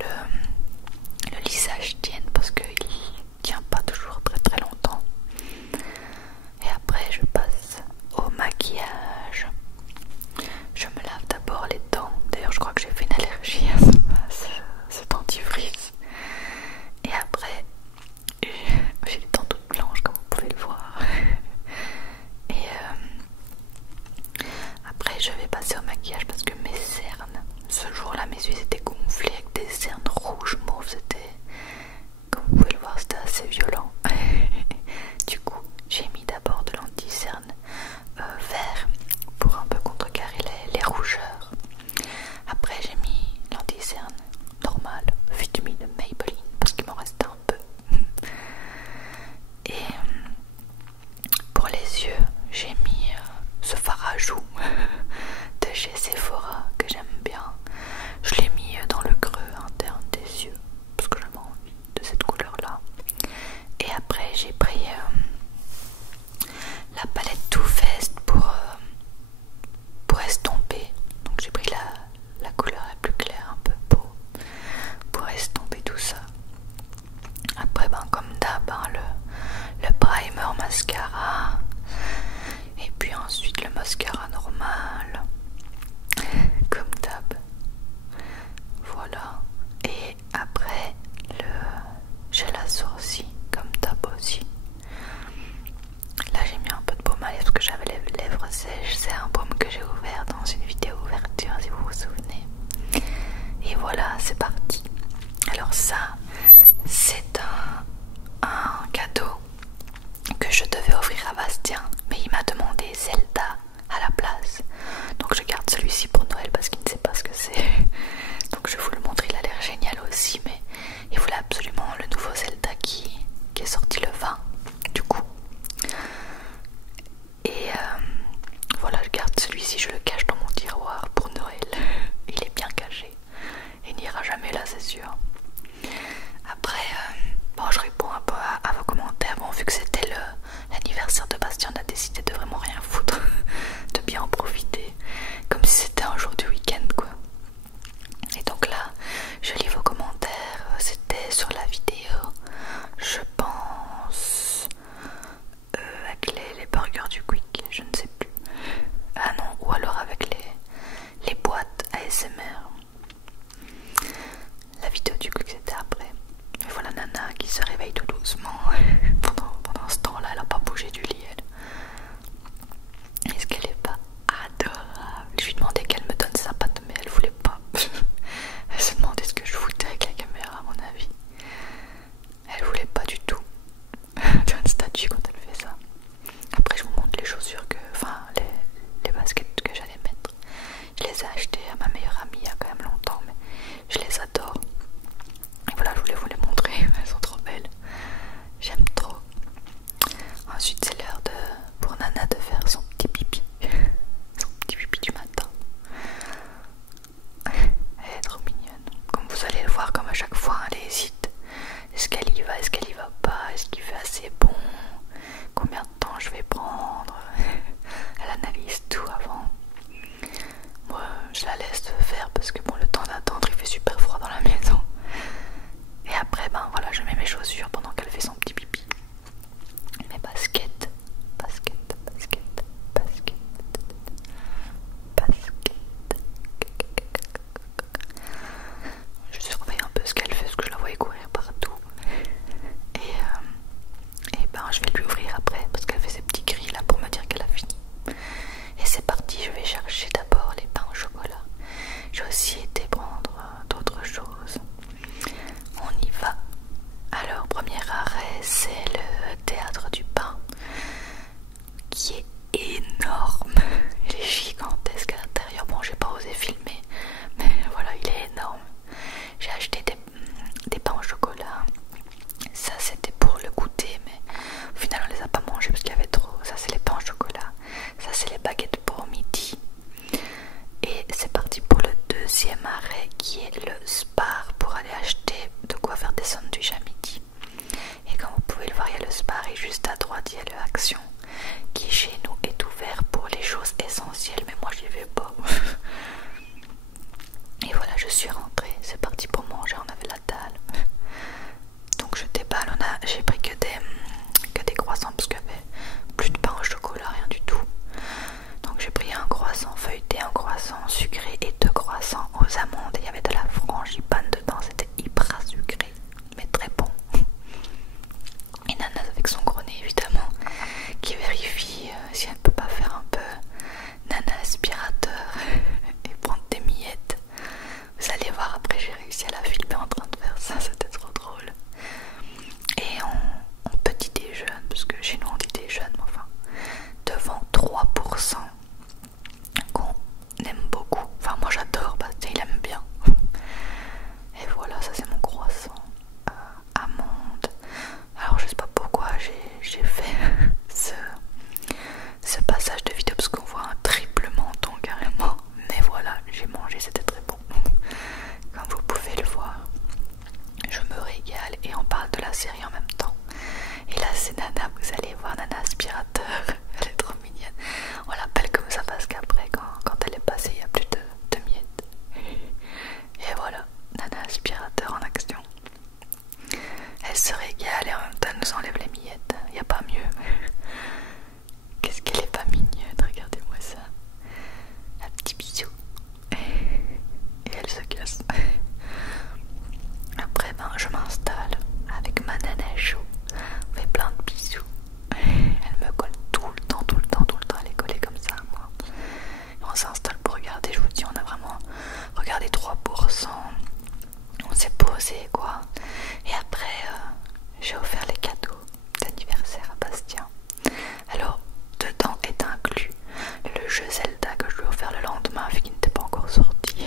le lissage tienne parce qu'il tient pas toujours très très longtemps. Et après je passe au maquillage. Je me lave d'abord les dents. D'ailleurs je crois que j'ai fait une allergie à ce dentifrice. Et après j'ai les dents toutes blanches comme vous pouvez le voir. Et après je vais passer au maquillage parce que mes cernes, ce jour-là mes yeux étaient gonflés avec des cernes rouges mauves. C'était, comme vous pouvez le voir, c'était assez violent. Du coup j'ai mis d'abord de l'anti-cerne vert pour un peu contrecarrer les rougeurs. Après j'ai mis l'anti-cerne normal, vitamine Maybelline parce qu'il m'en restait un peu. Et pour les yeux j'ai mis ce fard à joues de chez Sephora que j'aime bien. Je l'ai mis dans le creux interne des yeux parce que j'avais envie de cette couleur là. Et après j'ai pris la palette Too Faced pour estomper. Donc j'ai pris la couleur la plus claire un peu pour estomper tout ça. Après comme d'hab le primer mascara. Et puis ensuite le mascara normal. Comme d'hab. Voilà. Et après j'ai la sourcil comme d'hab aussi. Là j'ai mis un peu de baume à lèvres parce que j'avais les lèvres sèches. C'est un baume que j'ai ouvert dans une vidéo ouverture si vous vous souvenez. Et voilà, c'est parti. Alors ça, c'est un cadeau que je devais offrir à Bastien, mais il m'a demandé Zelda à la place. Donc je garde celui-ci pour Noël parce qu'il ne sait pas ce que c'est. Donc je vais vous le montrer, il a l'air génial aussi, mais il voulait absolument le nouveau Zelda qui est sorti le 20 du coup. Et voilà, je garde celui-ci, je le cache dans mon tiroir pour Noël. Il est bien caché. Il n'ira jamais là, c'est sûr. Après, bon, je réponds un peu à vos commentaires. Bon, vu que c'était l'anniversaire de Bastien, on a décidé de vraiment rien foutre, de bien en profiter, comme si c'était un jour du week-end, quoi. Et donc là, je lis vos commentaires. C'était sur la vidéo, je pense, réussi à la filmer en train de faire ça, c'était trop drôle. Et on petit déjeune, parce que chez nous on dit déjeune, mais enfin, devant 3% qu'on aime beaucoup. Enfin moi j'adore, Bastien il aime bien. Et voilà, ça c'est mon croissant amande. Alors je sais pas pourquoi j'ai fait ce passage de vidéo, parce qu'on voit un triple menton carrément. Mais voilà, j'ai mangé, c'était très bon. Comme vous pouvez le voir, je me régale et on parle de la série en même temps. Et là c'est Nana, vous allez voir Nana aspirateur, elle est trop mignonne. On l'appelle comme ça parce qu'après quand elle est passée il n'y a plus de miettes. Et voilà, Nana aspirateur en action. Elle se régale et en même temps elle nous enlève les miettes, il n'y a pas mieux. Qu'est-ce qu'elle est pas mignonne, regardez-moi ça. Un petit bisou. Et elle se casse. Après ben je m'installe avec ma nana chaud. On fait plein de bisous. Elle me colle tout le temps, elle est collée comme ça moi. Et on s'installe pour regarder, je vous dis on a vraiment regardé 3%. On s'est posé quoi. Et après j'ai offert les cadeaux d'anniversaire à Bastien. Alors dedans est inclus le jeu Zelda que je lui ai offert le lendemain vu qu'il n'était pas encore sorti.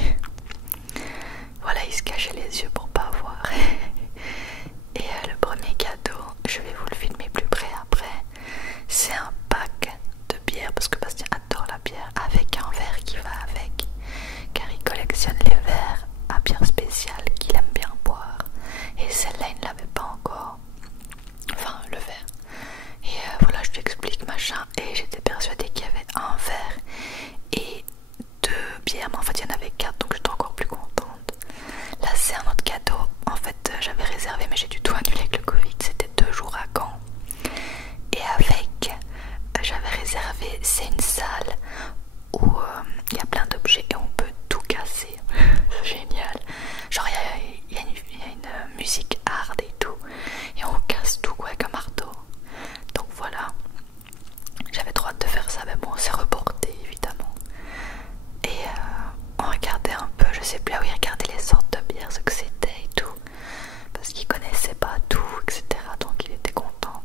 Voilà, il se cachait les yeux pour pas voir. Et le premier cadeau, je vais vous le filmer plus près après, c'est un pack de bière, parce que Bastien adore la bière, avec un verre qui va avec, car il collectionne les verres à bière spéciale qu'il aime bien boire. Et celle-là, il ne l'avait pas encore. Enfin, le verre. Et voilà, je lui explique machin, et j'étais persuadée qu'il y avait un verre et 2 bières, mais en fait il y en avait 4, donc j'étais encore plus contente. Là c'est un autre cadeau, en fait j'avais réservé mais j'ai dû tout annuler avec le Covid, c'était 2 jours à Caen. Et avec, j'avais réservé, c'est une salle où il y a plein d'objets et on peut tout casser. Génial. Genre il y a une musique hard et tout, et on casse tout quoi, avec un marteau. Donc voilà, j'avais trop hâte de faire ça, mais bon c'est reporté évidemment. Et on regardait un peu, je sais plus, il regardait les sortes de bières, ce que c'était et tout, parce qu'il connaissait pas tout, etc. Donc il était content.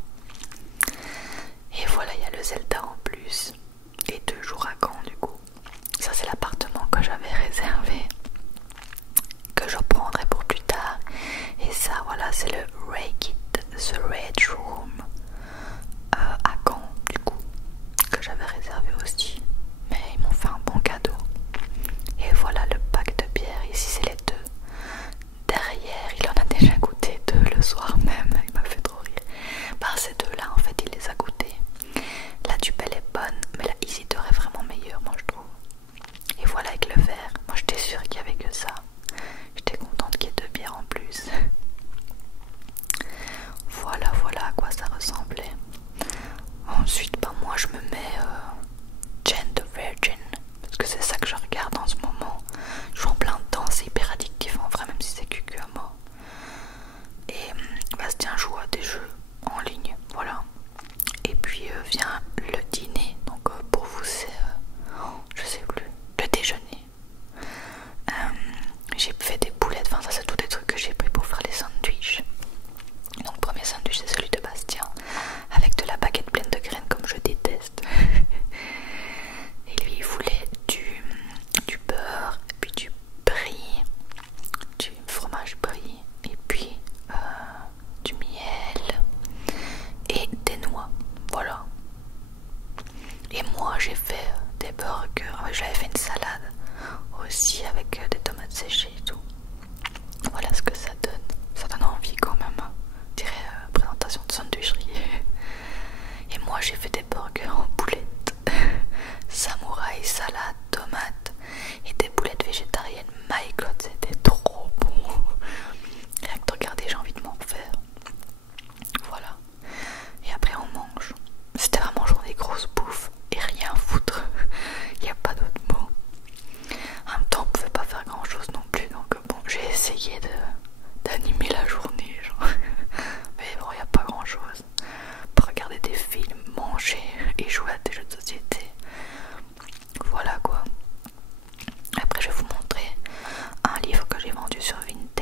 Et voilà, il y a le Zelda en plus, et 2 jours à Caen du coup. Ça c'est l'appartement que j'avais réservé, que je prendrai pour plus tard. Et ça voilà, c'est le Rake It, The Red Room à Caen du coup, que j'avais réservé aussi. Mais ils m'ont fait un bon cadeau. Et voilà le pack de bière, ici c'est les 2. Derrière, il en a déjà goûté 2 le soir même, il m'a fait trop rire. Bah ces 2-là en fait il les a goûtés. La Dupelle est bonne, mais la Isidore est vraiment meilleure moi je trouve. Et voilà avec le verre, moi j'étais sûre qu'il n'y avait que ça. J'étais contente qu'il y ait 2 bières en plus. Voilà à quoi ça ressemblait. Ensuite bah moi je me mets Jane the Virgin, parce que c'est ça que je regarde en ce moment. Je suis en plein dedans, c'est hyper addictif en vrai, même si c'est cucu à mort. Et Bastien joue à des jeux en ligne, voilà. Et puis vient le dîner, donc pour vous c'est, je sais plus, le déjeuner. J'ai fait des boulettes, enfin ça c'est tous des trucs que j'ai pris pour faire les sandwichs. Donc le premier sandwich c'est celui de Bastien, avec de la baguette pleine de graines comme je déteste. Et lui il voulait du beurre, et puis du brie, du fromage brie, et puis du miel et des noix, voilà. Et moi j'ai fait des burgers, j'avais fait une salade aussi avec des tomates séchées et tout. Voilà ce que ça donne envie quand même, hein. Je dirais présentation de sandwicherie. Et moi j'ai fait des burgers en boulettes, samouraï, salade, tomate et des boulettes végétariennes. My god, c'était trop bon. Rien que de regarder, j'ai envie de m'en faire. Voilà. Et après on mange. C'était vraiment genre des grosses bouffes et rien foutre. Il n'y a pas d'autre mot. En même temps on pouvait pas faire grand chose non plus, donc bon j'ai essayé d'animer la journée genre. Mais bon il n'y a pas grand chose. Pour regarder des films, manger et jouer à des jeux de société. Voilà quoi. Après je vais vous montrer un livre que j'ai vendu sur Vinted.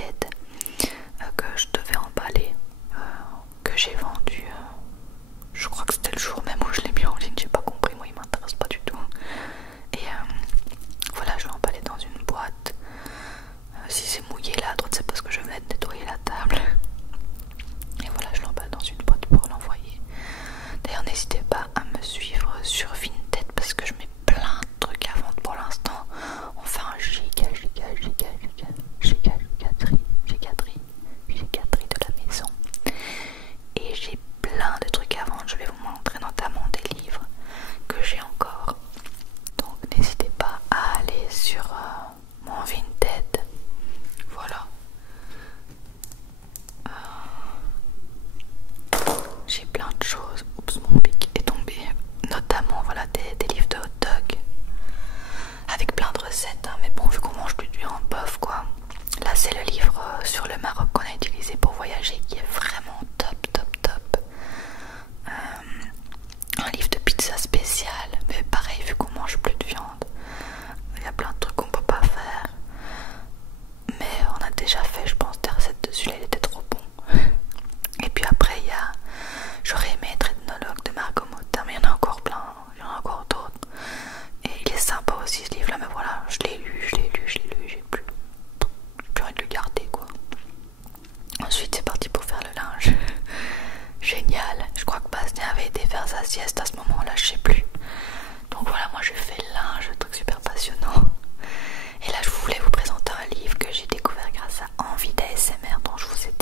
voyager qui est vraiment top, top, top. Un livre de pizza spécial, mais pareil, vu qu'on mange plus de viande, il y a plein de trucs qu'on peut pas faire. Mais on a déjà fait, je pense, des recettes de celui-là, il était trop bon. Et puis après, il y a J'aurais aimé être ethnologue de Margot Motin, mais il y en a encore plein, il y en a encore d'autres. Et il est sympa aussi ce livre-là, mais voilà, je l'ai lu, j'ai plus envie de le garder quoi. Ensuite, c'est parti pour faire le linge. Génial, je crois que Bastien avait été faire sa sieste à ce moment-là, je sais plus. Donc voilà, moi je fais le linge, un truc super passionnant. Et là je voulais vous présenter un livre que j'ai découvert grâce à Envie d'ASMR dont je vous ai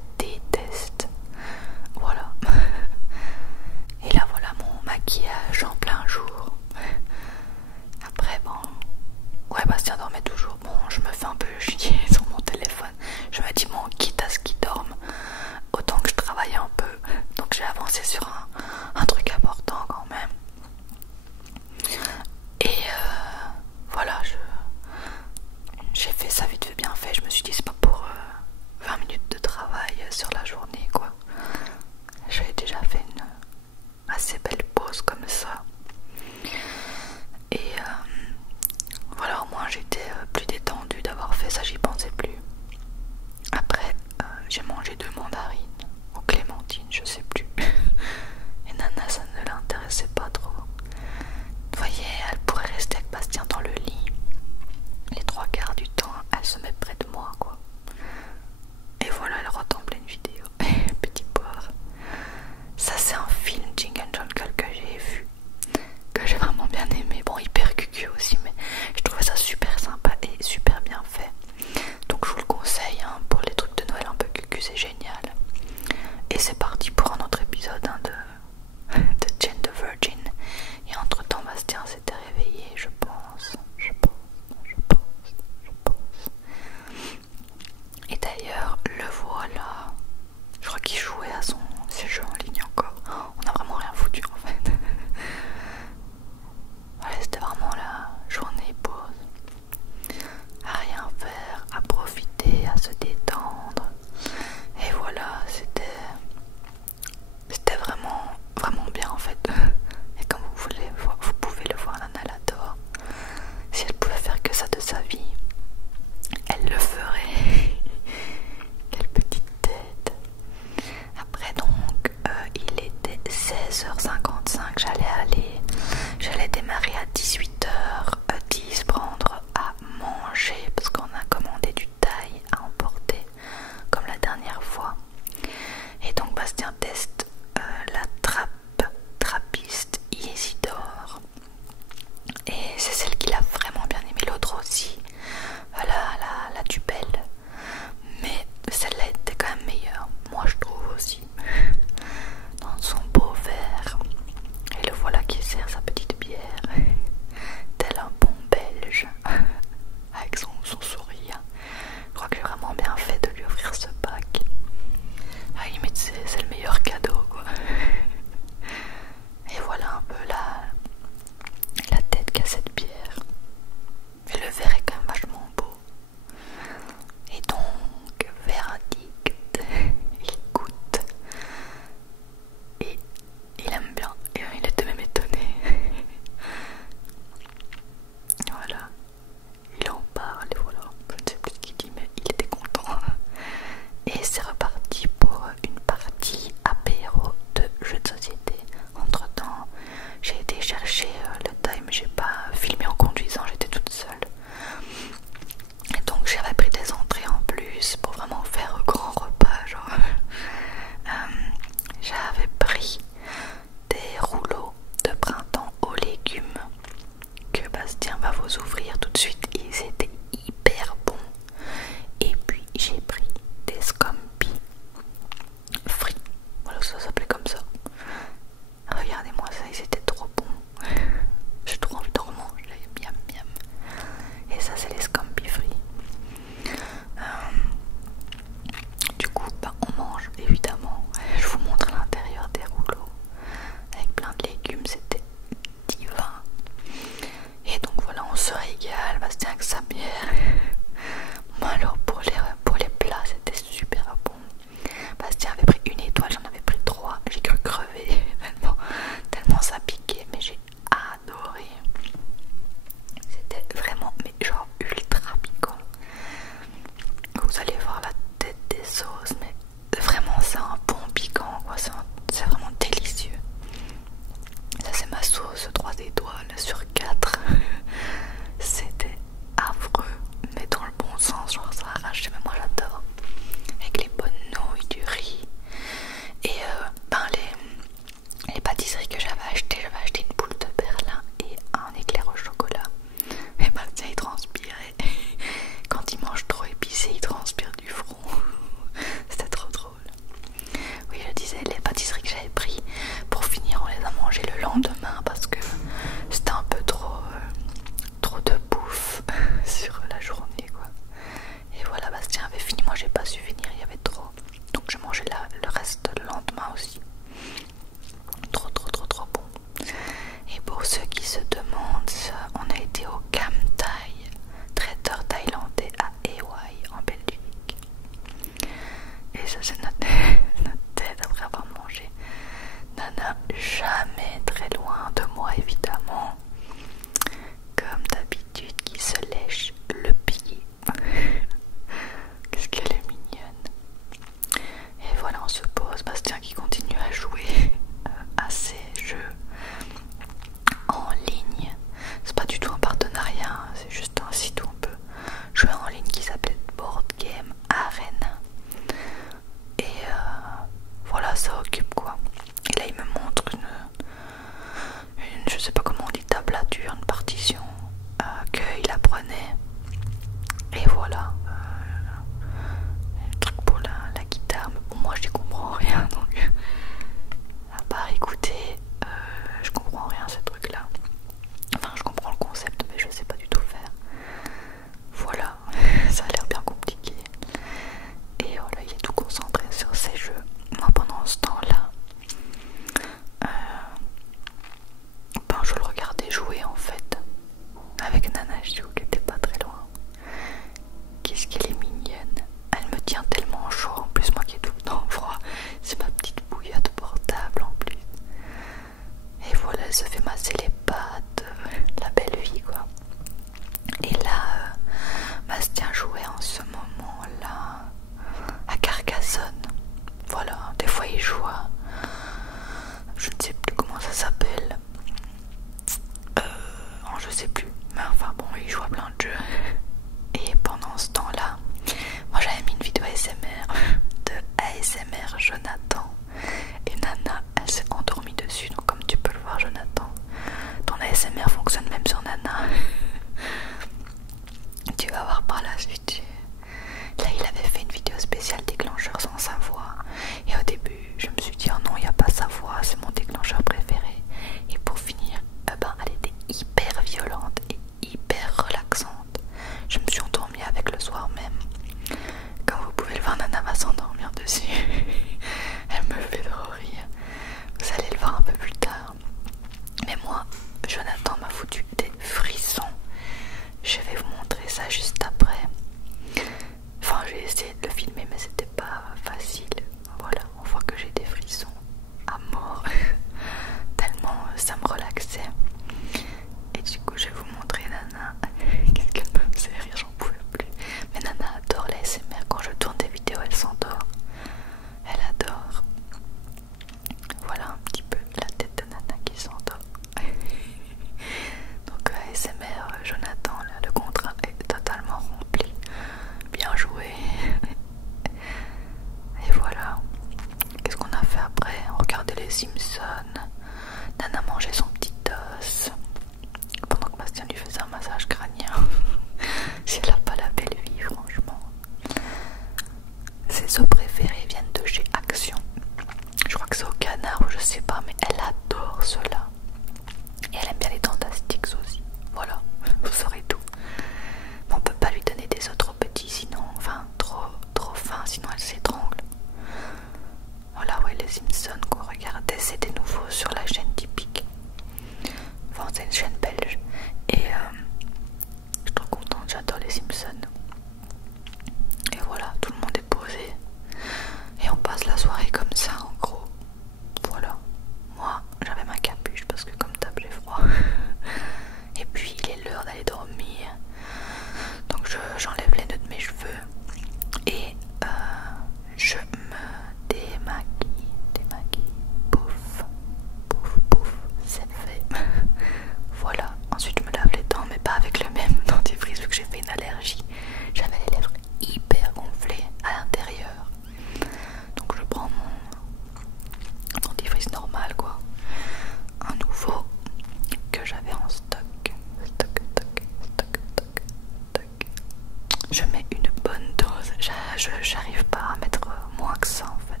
j'arrive pas à mettre moins que ça en fait.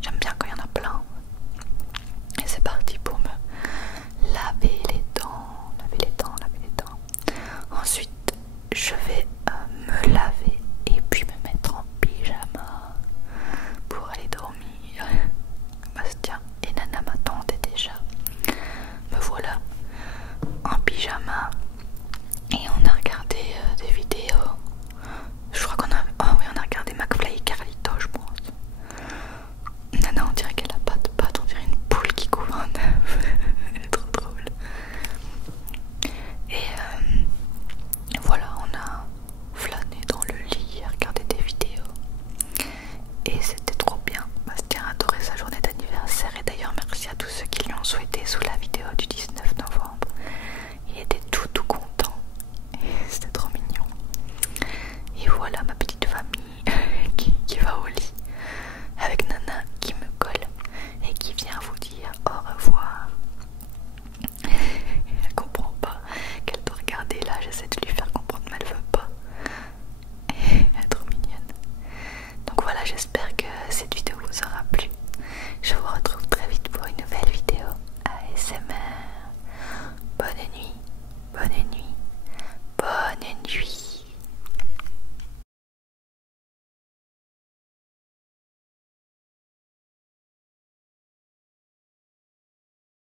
J'aime bien quand il y en a plein. Et c'est parti pour me laver les dents, laver les dents, laver les dents. Ensuite, je vais me laver et puis me mettre en pyjama pour aller dormir. Bastien et Nana m'attendaient déjà. Me voilà en pyjama et on a regardé des vidéos. Je crois qu'on a... Oh oui, on a regardé McFly et Carlito, je pense. Nana, on dirait qu'elle a pas de pattes, on dirait une poule qui couvre un œuf. Elle est trop drôle. Et voilà, on a flâné dans le lit, regardé des vidéos. Et c'était trop bien. Bastien a adoré sa journée d'anniversaire. Et d'ailleurs, merci à tous ceux qui lui ont souhaité sous la vidéo du 19 novembre. Il était tout content. Et c'était trop mignon. Et voilà ma petite famille qui va au lit. Avec Nana qui me colle et qui vient vous dire au revoir. Elle comprend pas qu'elle doit regarder là. J'essaie de lui faire comprendre mais elle veut pas. Elle est trop mignonne. Donc voilà, j'espère que cette vidéo vous aura plu. Je vous retrouve très vite pour une nouvelle vidéo ASMR. Bonne nuit, bonne nuit.